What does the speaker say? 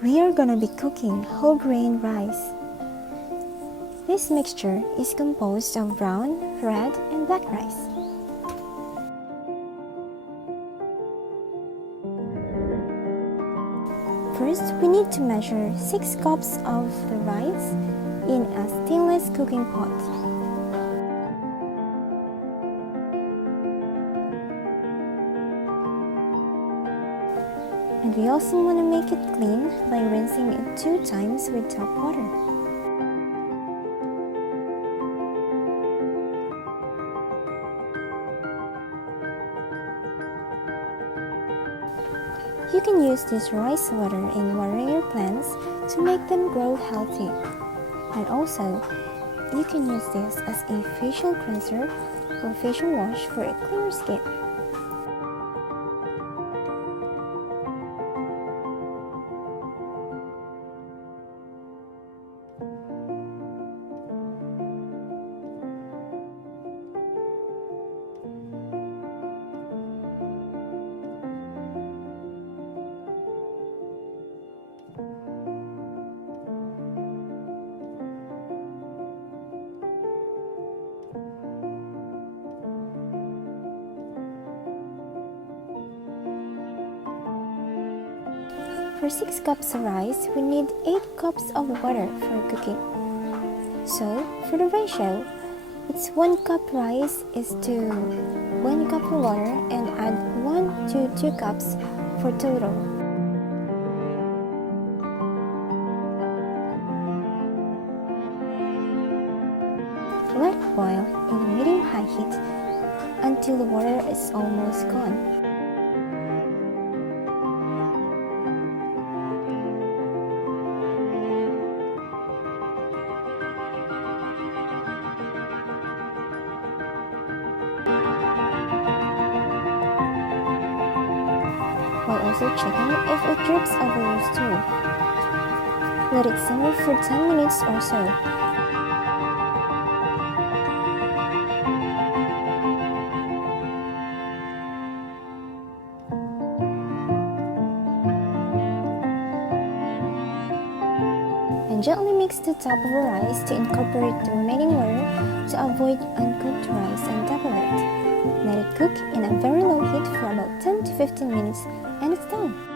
We are gonna be cooking whole grain rice. This mixture is composed of brown, red, and black rice. First, we need to measure 6 cups of the rice in a stainless cooking pot. And we also want to make it clean by rinsing it 2 times with tap water. You can use this rice water in watering your plants to make them grow healthy. And also, you can use this as a facial cleanser or facial wash for a cleaner skin. For 6 cups of rice, we need 8 cups of water for cooking. So, for the ratio, it's 1 cup rice is to 1 cup of water and add 1 to 2 cups for total. Let it boil in a medium-high heat until the water is almost gone. While also checking if it drips over your stove. Let it simmer for 10 minutes or so. And gently mix the top of the rice to incorporate the remaining water to avoid uncooked rice on top of it. Let it cook in a very low heat for about 10 to 15 minutes and it's done.